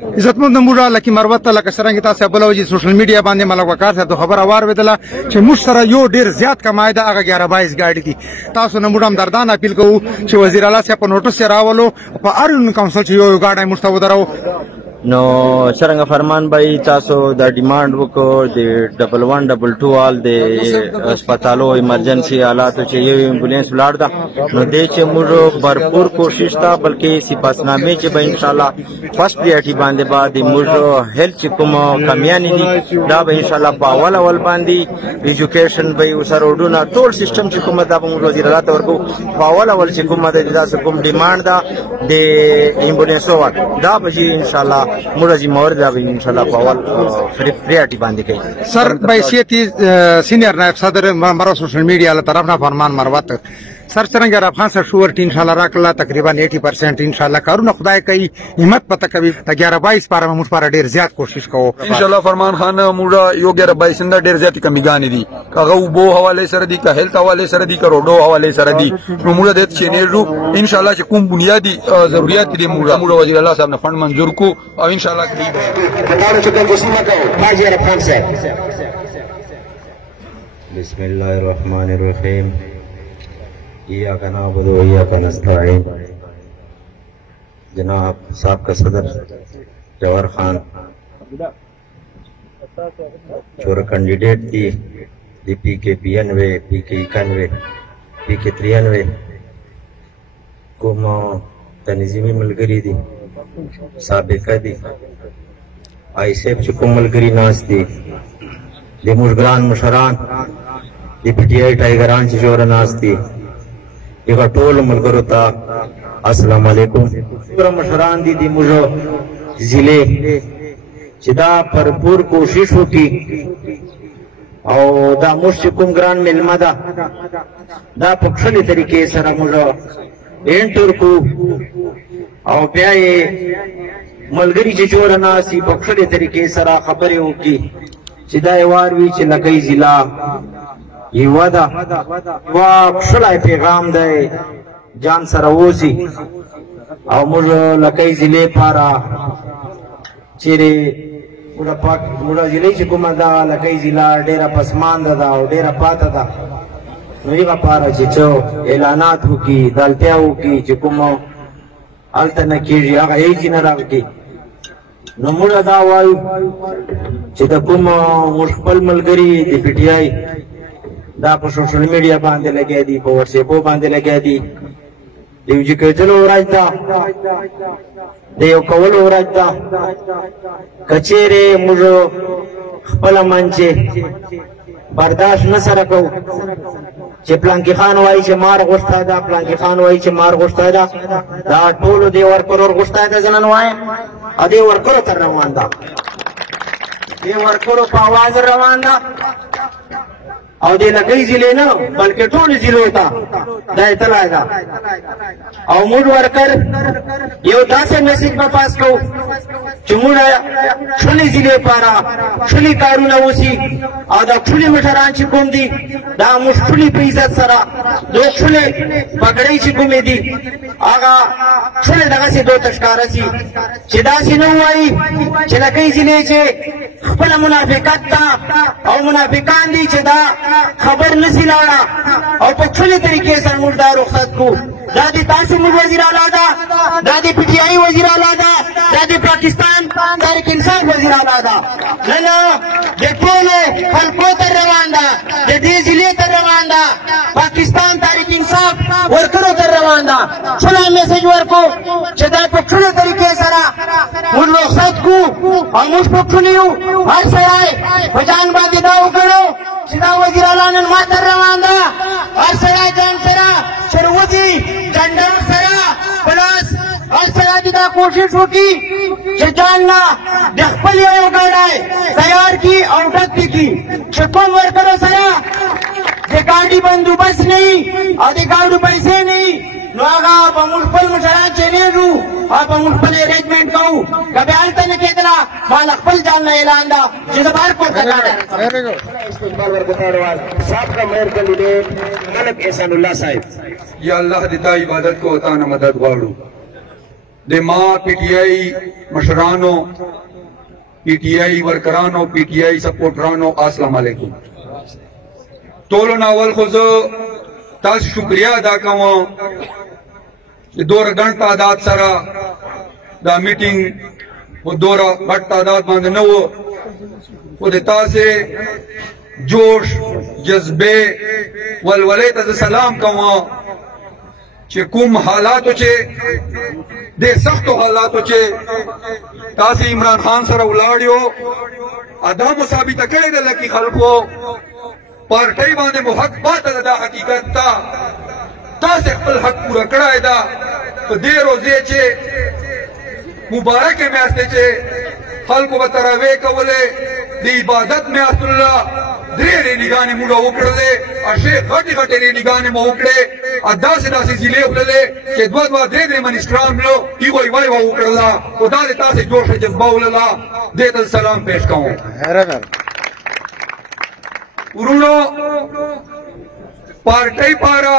عزتمند موږ لکه مروت لکه څنګه تاسو بلوجي سوشل میډیا باندې ملک وقار صاحب خبر اوار ودله چې موږ سره یو ډیر زیات کمای ده هغه 11-22 ګاډي دي تاسو نه موږ هم دردان اپیل کوو چې وزیر اعلی صاحب په نوټس راولو په ارون کونسل چې یو ګاډي موږ ته ودرو نو څنګه فرمان بھائی تاسو د ډیماند وکړو د 1122 وال د هسپتالو ایمرجنسي حالاتو چې یو امبولانس ولاړ ده نو دې چې موږ भरपूर کوشش تا بلکې سپاسنامې چې به ان شاء الله فرست پریورټي باندې بعد موږ هیلث چې کوم کمیانې دي دا به ان شاء الله په اول باندې ایجوکیشن به وسره وډونه ټول سیستم چې کومه دا موږ وزیر اعلی ته ورکو په اول چې کومه د کوم ډیماند ده د ایمبولانسو دا به ان شاء الله مرجی مورد دا ان شاء الله په اول پریورټي باندې کوي سر بایسیتی سینیئر نائب صدر مرو سوشل میډیا له طرف نه فرمان مروت سر څنګه افغان سره شورټ ان شاء الله راکړه تقریبا 80% ان شاء الله کارونه خدای کوي همت پته کوي 11-22 پاره موږ پر ډیر زیات کوشش کوو ان شاء الله فرمان خان موږ یو 11-22 نه ډیر زیات کمیګانی دي هغه وبو حواله سره دي که هیلث حواله سره دي که روډو حواله سره دي نو موږ د چینلو ان شاء الله چې کوم بنیادی ضرورت دي موږ وزیر الله صاحب نه فند منظور کو او ان شاء الله بسم الله الرحمن الرحیم إياك نعبد وإياك نستعين جناب سابقہ صدر جوہر خان چور کینڈیڈیٹ تھی دی پی کے 92 پی کے 91 پی کے 93 کوم تنظیمی ملګری دي سابقه دي ایسیف چې کوم ملګری ناس دي د مشګران مشران د پی ټی آی ټایګران چې جوړ ناس دي یو ټول ملګرو ته السلام علیکم مشران دي د موږ ضلع چې دا भरपूर کوشش وکي او دا موږ کوم ګران ملما ده دا په خپل طریقې سره موږ انټر کو او بیا یې ملګری چې جوړ ناسي په خپل طریقې سره خبرې وکي چې دا یوار وی چې لکه ضلع یو دا وا خپل پیغام دی جان سره وسی او موږ لکه ضلع پارا چیرې موږ ضلع چې کومه دا لکه ضلع ډیره پسمان ده او ډیره پاته ده نو یې پارا چې اعلانات وکي دلته وکي چې کومه الته نه کېږي هغه هیڅ نه راغلی نو موږ دا وایو چې د کوم خپل ملګری د پی ټی آی دا په سوشل میډیا باندې لګیا دي په واتس اپ باندې لګیا دي د یو کېدلو راځ ده د یو کولو راځ ده کچېره موږ خپل منځه برداشت نه سره کوو چې پلانکی خان وایي چې مار غوښته ده پلانکی خان وایي چې مار غوښته ده دا ټولو دی ورکړو غوښته ده زنن وایم ا دې ورکړو تر روان ده دې ورکړو په आवाज روان ده او دې لګي ضلع نه بلکې ټول ضلع ته دا اطلاع ده او موږ ورکر یو داسې نصیب په پاس کو چې موږ ټولې ضلع پارا ټولې کارونه وسی او دا ټولې مشران چې کوم دي دا موږ ټولې په عزت سره دوه ټولې پګړې چې کومې دي هغه ټولې دغه سي دوه تشکاره سي چې دا سينو وایي چې لکه ضلع چې خپل منافقت تا او منافقان دي چې دا خبر نسی لاړه او په ټولې طریقې سره موږ دا رخصت کو دا د تاسو موږ وزیر اعلی ده دا د پی ټی آی وزیر اعلی ده دا د پاکستان تحریک انصاف وزیر اعلی ده نه د ټولو خلکو ته روان ده د دې ضلع ته روان ده پاکستان تحریک انصاف ورکرو ته روان ده ټول میسج ورکو چې دا په ټولې طریقې سره موږ رخصت کو او موږ په ټولو هر ځای په ځان باندې دا وکړو چې دا وزیر اعلی نن ماته روان ده هر ځای ځان سره شروعي جنډا سره پلاس هر ځای دا کوشش وکړي چې ځان نه د خپل یو ګاډی تیار کی او ډک کی چې کوم ورکړو سره د ګاډي بندوبست نه او د ګاډو پیسې نه نو هغه په موږ خپل مشران چې نه دو او په موږ خپل ارینجمنټ کوو کبه هلته نه کېدله مال خپل ځان نه اعلان ده چې د بهر کور ته لاړم استقبال ورکوټاړوال سابقه میر کینډیډیټ ملک احسان الله صاحب یا الله د تا عبادت کو تا نه مدد غواړو د ما پی ټی آی مشرانو، پی ټی آی ورکرانو، پی ټی آی سپورټرانو، السلام علیکم. ټولو ناول خو زه تاسو شکریا ادا کوم چې دوره ګڼ تعداد سره دا میټینګ و دوره غټ تعداد باندې نه و، خو د تاسې جوش جذبه ولولې ته سلام کوم چې کوم حالاتو چې د سختو حالاتو چې تاسې عمران خان سره ولاړیو ادا مو ثابته کړې ده لکه خلکو پارټۍ باندې مو حق پاته ده. دا حقیقت ته تاسې خپل حق پوره کړی ده. په دې روزې چې مبارکې میاشتې چې خلکو به تراویح کولې، د عبادت میاشت الله درې ریلیګانې موږ وکړلې، اشې غټې غټې ریلیګانې مو وکړې، داسې داسې ضلعې وکړلې چې دوه دوه درې درې منسټران ملو هغوی وای وکړله، خو دا د تاسې جوش جذبه ولله. دې ته سلام پیش کوم. ورونو پارټۍ پاره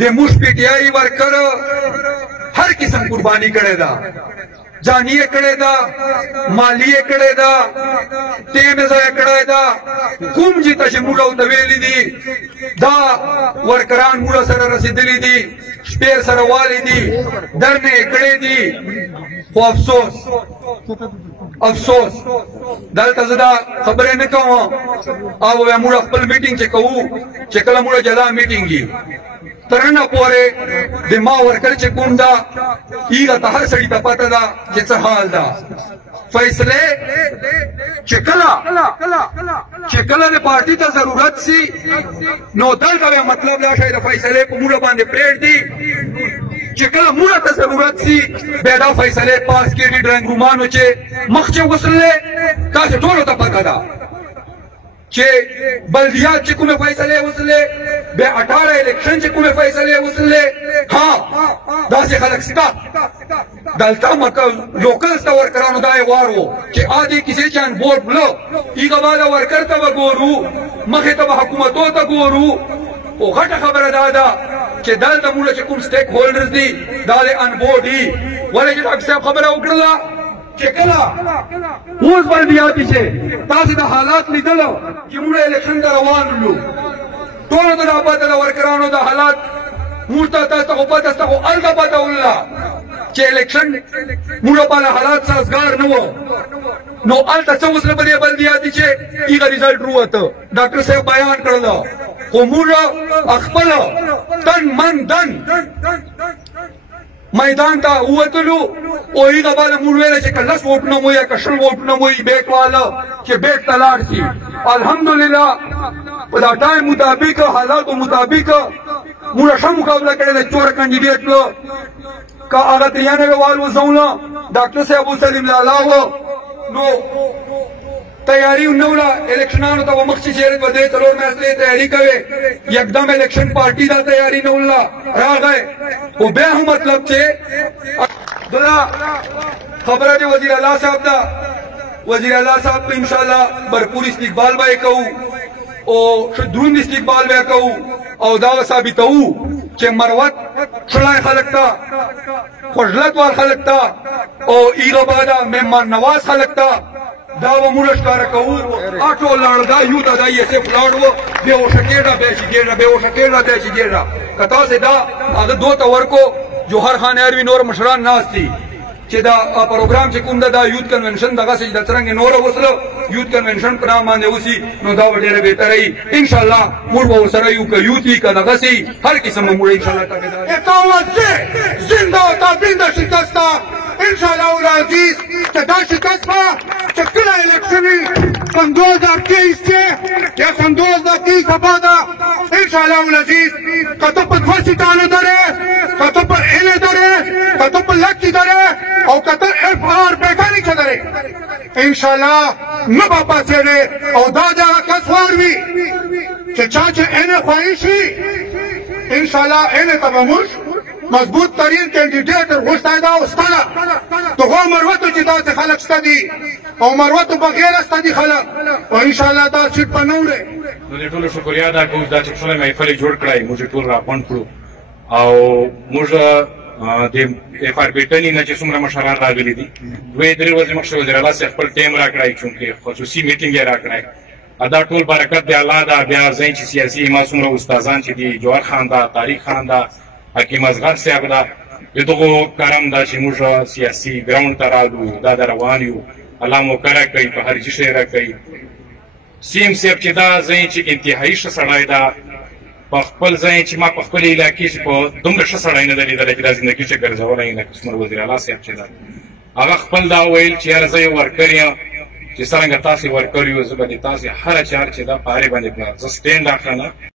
د موږ پی ټی آی ورکر هر قسم قرباني کړې ده، جانی کړه دا، مالی کړه دا، ټیم ځای کړه دا. کوم چې تاسو موږ او ویلې دي دا ورکران موږ سره رسیدلې دي، شپیر سره والي دي، درنه کړه دي. خو افسوس دلته زدا خبره نه کوم او موږ خپل میټینګ چې کوو چې کله موږ جلا میټینګ یې ترنه پورې د ما ورکر چې کوم دا ایغه ته هر سړي ته پته ده چې څه حال ده. فیصله چې کله د پارټي ته ضرورت سي نو دلته مطلب دا شی د فیصله په موږ باندې پریږدي، چې کله موږ ته ضرورت سي بیا دا فیصله پاس کړي. ډرنګ رومانو چې مخ چې وصلې تاسو ټولو ته پته ده چې بلدیات چې کومه فیصله وصلې، بیا 18 الیکشن چې کومه فیصله وصلې. ها داسې خلک ستا دلته مکه لوکل ستا ورکرانو دا یې وار و چې عادي کسی چان ووټ بلو ایغه بالا ورکر ته به ګورو، مخې ته به حکومتو ته ګورو. خو غټه خبره دا ده چې دلته موږ چې کوم سټیک هولډرز دي دا د ان بورډ دي. ولې چې ډاکټر صاحب خبره وکړله چې کله اوس بلدیاتي چې تاسې د حالات لیدلو چې موږ الیکشن ته روان وو، ټولو ته دا پته د ورکرانو د حالات موږ ته تاسو ته خو پته سته، خو هلته پته ولله چې الیکشن موږ باندې حالات سازګار نه وو. نو هلته څه وسله په دې بلدیاتي چې هغه ریزلټ ووته ډاکټر صاحب بیان کړله، خو موږ خپل تن من دن میدان ته ووتلو او هغه باندې موږ ویل چې که 10 ووټونه مو یا که 20 ووټونه مو بیک والا چې بیک ته لاړ شي. الحمدلله په دا ټایم مطابق حالاتو مطابق موږ ښه مقابله کړې ده. 4 کاندیډیټ که هغه 93 وال وزونه ډاکټر صاحب سلیم لالا و نو تیاری نه ولا الیکشنانو ته مخ چې چیرې په دې 3 میاشتې تیاری کوي، یکدم الیکشن پارټي دا تیاری نه ولا راغی. او بیا هم مطلب چې دا خبره دی وزیر اعلی صاحب دا وزیر اعلی صاحب په ان شاء الله भरपूर استقبال به کوو او دروند استقبال به کوو او دا ثابتو چې مروت شلای خلک ته خوشلت وال خلک ته او ایغه بادا مهمان نواز خلک ته دا و موږ ښکارا کوو. اټو لړدا یو دا یې څه فلاړو به وشکېړه به شګېړه به وشکېړه به شګېړه کتا سه دا هغه دوه تور کو جوهر خان اروی نور مشران ناس دي چې دا پروګرام چې کوم دا یوت کنونشن دغه چې د څنګه نور وسلو یوت کنونشن په نام باندې وسی نو دا ډېره بهتري ان شاء الله موږ به سره یو کو یوتی کداغه سي هر قسم موږ ان شاء الله تابعدار اقامت زنده و تابنده شکست ان شاء الله العزیز که دا شکست با که کله الیکشنی 2023 که یا 2023 بعد ان شاء الله العزیز که تو په خاصی تانه داره که تو پر اینه داره که تو پر لکی داره او که تو اف آر بیکاری که داره ان شاء الله نه بابا سره او دا دا کس وروي چې چا چې اینه خواهشي ان شاء الله اینه تبموش مضبوط ترین کینډیډیټ غوښتای دا واستله دغه مروته چې دا خلک ستدي او مروته بغیر ستدي خلک او ان شاء الله دا سیټ پنوړي. نو دې ټول شکریا دا کوم دا چې څونه محفل جوړ کړای موږ ټول را پون کړو او موږ د اف آر پی ټنی نه چې څومره مشران راغلي دي 2-3 ورځې مخکې وزیر اعلی صاحب خپل ټایم راکړی چونکې خصوصي میټینګ یې راکړی دا ټول برکت دی الله دا بیا ځین چې سیاسي ما څومره استادان چې دي جوهر خان دا طارق خان دا حکیم اصغر صاحب دا د دغو کرم دا چې موږ سیاسي ګراوند ته راغلو دا روان یو الله مو کړه کوي په هر شي راکوي سیم صاحب چې دا ځین چې انتهایی ښه سړی دا په خپل ځای چې ما په خپل علاقې کې په دومره ښه سړی نه دی لیدلی چې دا زندګي چې ګرځولی لکه څومره وزیر اعلی صاحب چې دا هغه خپل دا ویل چې یاره زه یو ورکر یم چې څرنګه تاسې ورکر یو زه به د تاسې هره چار چې دا په هرې باندې زه سټینډ اخلم